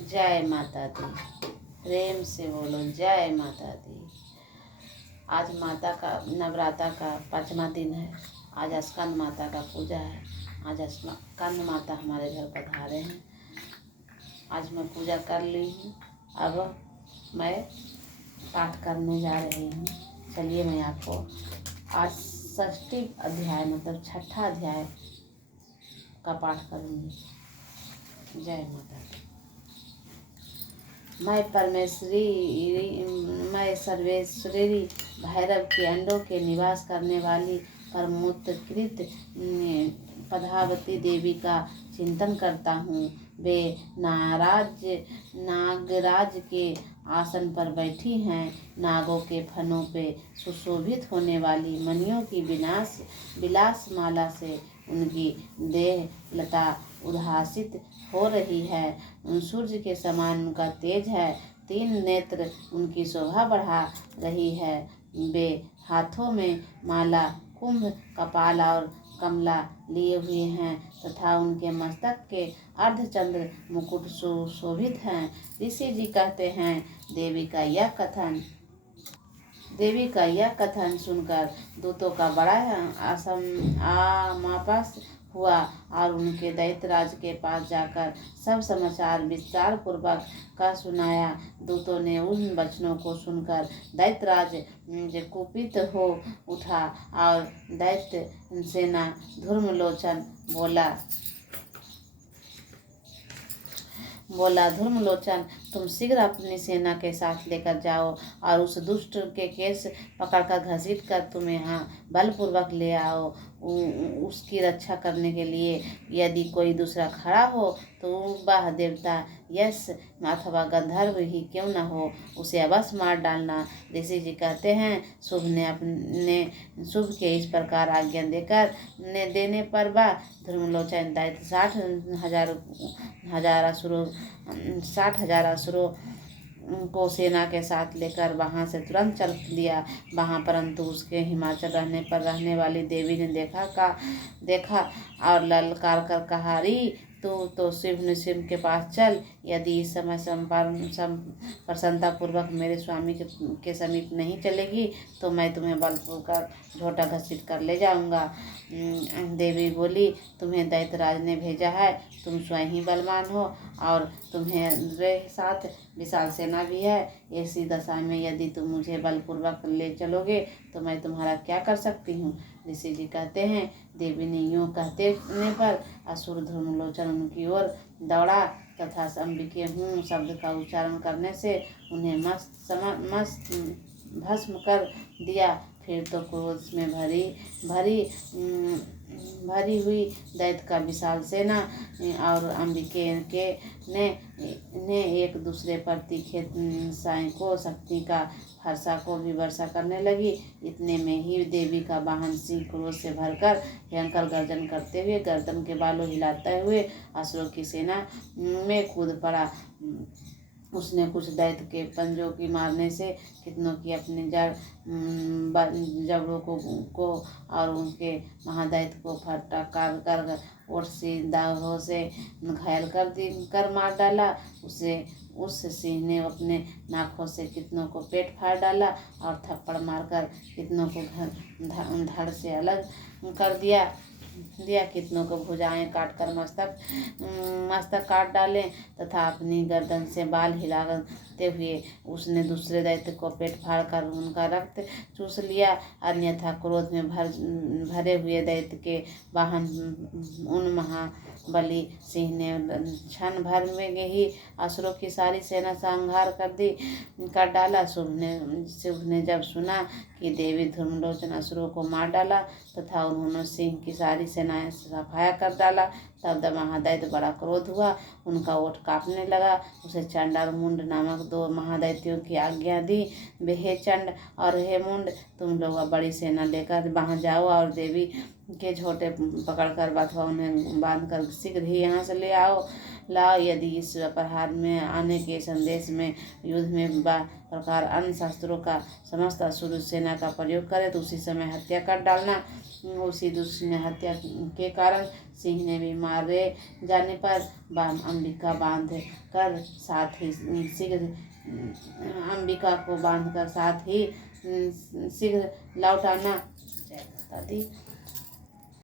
जय माता दी। प्रेम से बोलो जय माता दी। आज माता का नवरात्र का 5वां दिन है। आज स्कंद माता का पूजा है। आज स्कंद माता हमारे घर पधारे हैं। आज मैं पूजा कर ली हूँ। अब मैं पाठ करने जा रही हूँ। चलिए मैं आपको आज षष्ठी अध्याय मतलब 6ठा अध्याय का पाठ करूँगी। जय माता दी। मैं सर्वेश्वरी भैरव के अंडों के निवास करने वाली परमोत्कृत पद्मावती देवी का चिंतन करता हूँ। वे नागराज के आसन पर बैठी हैं। नागों के फनों पे सुशोभित होने वाली मणियों की विलास माला से उनकी देह लता उद्भासित हो रही है। सूर्य के समान उनका तेज है। 3 नेत्र उनकी शोभा बढ़ा रही है। वे हाथों में माला, कुंभ, कपाल और कमला लिए हुए हैं तथा उनके मस्तक के अर्धचंद्र मुकुट सुशोभित हैं। ऋषि जी कहते हैं, देवी का यह कथन सुनकर दूतों का बड़ा आमापास हुआ और उनके दैत्यराज के पास जाकर सब समाचार विस्तार पूर्वक कह सुनाया। दूतों ने उन वचनों को सुनकर दैत्यराज कुपित हो उठा और दैत्य सेना धूम्रलोचन बोला, धूम्रलोचन, तुम शीघ्र अपनी सेना के साथ लेकर जाओ और उस दुष्ट के केस पकड़कर घसीट कर तुम यहाँ बलपूर्वक ले आओ। उसकी रक्षा करने के लिए यदि कोई दूसरा खड़ा हो तो वह देवता यश अथवा गंधर्व ही क्यों न हो, उसे अवश्य मार डालना। ऋषि जी कहते हैं, शुभ ने अपने शुभ के इस प्रकार आज्ञा देने पर वह धूम्रलोचन दैत्य 60,000 असुरों को सेना के साथ लेकर वहां से तुरंत चल दिया। वहां परंतु उसके हिमाचल रहने वाली देवी ने देखा और ललकार कर कहा, री तू तो शिव नृसिंह के पास चल। यदि इस समय प्रसन्नता पूर्वक मेरे स्वामी के समीप नहीं चलेगी तो मैं तुम्हें बलपूर्वक झोटा घसीट कर ले जाऊंगा। देवी बोली, तुम्हें दैत्यराज ने भेजा है। तुम स्वयं ही बलवान हो और तुम्हारे साथ विशाल सेना भी है। ऐसी दशा में यदि तुम मुझे बलपूर्वक ले चलोगे तो मैं तुम्हारा क्या कर सकती हूँ। ऋषि जी कहते हैं, देवी ने यूँ कहने पर असुर धूम्रलोचन उनकी ओर दौड़ा तथा अंबिके हूँ शब्द का उच्चारण करने से उन्हें मस्त भस्म कर दिया। फिर तो क्रोध में भरी हुई दैत्य का विशाल सेना और अंबिके ने एक दूसरे पर तीखे सायकों शक्ति का हर्षा को भी वर्षा करने लगी। इतने में ही देवी का वाहन सिंह क्रोध से भरकर भयंकर गर्जन करते हुए गर्दन के बालों हिलाते हुए असुरों की सेना में कूद पड़ा। उसने कुछ दैत्य के पंजों की मारने से कितनों की अपने जबड़ों को और उनके महादैत्य को फटकार कर ओटसी दाहों से घायल कर मार डाला। उस सिंह ने अपने नाखों से कितनों को पेट फाड़ डाला और थप्पड़ मारकर कितनों को धड़ से अलग कर दिया। कितनों को भुजाएं काटकर मस्तक काट डाले तथा अपनी गर्दन से बाल हिलाते हुए उसने दूसरे दैत्य को पेट फाड़ कर उनका रक्त चूस लिया। अन्यथा क्रोध में भरे हुए दैत्य के वाहन उन महाबली सिंह ने क्षण भर में ही असुरों की सारी सेना संहार कर डाला। शिव ने जब सुना कि देवी धूम्रलोचन असुरों को मार डाला तथा उन्होंने सिंह की सारी सेनाएं सफाया कर डाला, तब महादैत्य बड़ा क्रोध हुआ। उनका ओठ कांपने लगा। उसे चंड और मुंड नामक 2 महादैत्यों की आज्ञा दी। वे, हे चंड और हे मुंड, तुम लोग बड़ी सेना लेकर वहां जाओ और देवी के झोटे पकड़कर अथवा उन्हें बांधकर शीघ्र ही यहाँ से ले आओ। ला। यदि इस प्रहार में आने के संदेश में युद्ध में प्रकार अन्य शस्त्रों का समस्त असुर सेना का प्रयोग करे तो उसी समय हत्या कर डालना। उसी दूसरी हत्या के कारण सिंह ने भी मारे जाने पर अंबिका बांध कर साथ ही शीघ्र अंबिका को बांध कर साथ ही शीघ्र लौटाना। जय माता दी।